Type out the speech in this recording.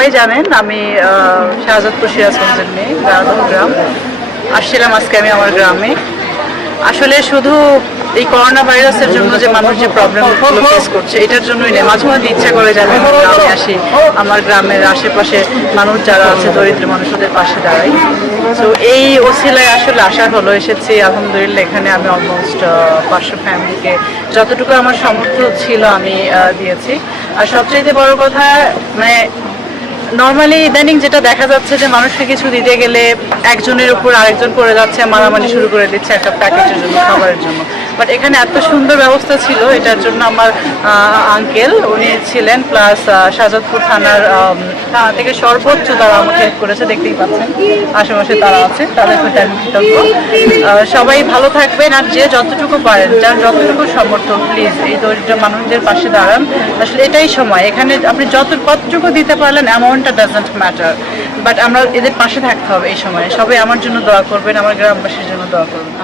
সবাই জানেন আমি শাহজাদপুর সিরাজগঞ্জের মেয়ে, গ্রাম আসছিলাম আজকে আমি আমার গ্রামে। আসলে শুধু এই করোনা ভাইরাসের জন্য যে মানুষ যে প্রবলেমগুলো ফেস করছে এটার জন্যই নেই, মাঝে মাঝে ইচ্ছা করে যাবে আমি গ্রামে আসি, আমার গ্রামের আশেপাশে মানুষ যারা আছে দরিদ্র মানুষদের পাশে দাঁড়াই। তো এই ওসিলায় আসলে আসার হলো, এসেছি আলহামদুলিল্লাহ। এখানে আমি অলমোস্ট 500 ফ্যামিলিকে যতটুকু আমার সামর্থ্য ছিল আমি দিয়েছি। আর সবচাইতে বড় কথা মানে নর্মালি ইদানিং যেটা দেখা যাচ্ছে যে মানুষকে কিছু দিতে গেলে একজনের উপর আরেকজন পড়ে যাচ্ছে, মারামারি শুরু করে দিচ্ছে একটা প্যাকেটের জন্য, খাবারের জন্য। বাট এখানে এত সুন্দর ব্যবস্থা ছিল, এটার জন্য আমার আঙ্কেল উনি ছিলেন, প্লাস শাহজাদপুর থানা থেকে সর্বোচ্চ তারা আমাকে হেল্প করেছে, দেখতেই পাচ্ছেন আশেপাশে তারা আছে, তাদের প্রতি আমি কৃতজ্ঞ। সবাই ভালো থাকবেন, আর যে যতটুকু পারেন, যার যতটুকু সমর্থন, প্লিজ এই দরিদ্র মানুষদের পাশে দাঁড়ান। আসলে এটাই সময়, এখানে আপনি কতটুকু দিতে পারলেন অ্যামাউন্টটা ডাজন্ট ম্যাটার, বাট আমরা এদের পাশে থাকতে হবে এই সময়ে। সবাই আমার জন্য দোয়া করবেন, আমার গ্রামবাসীর জন্য দোয়া করবেন।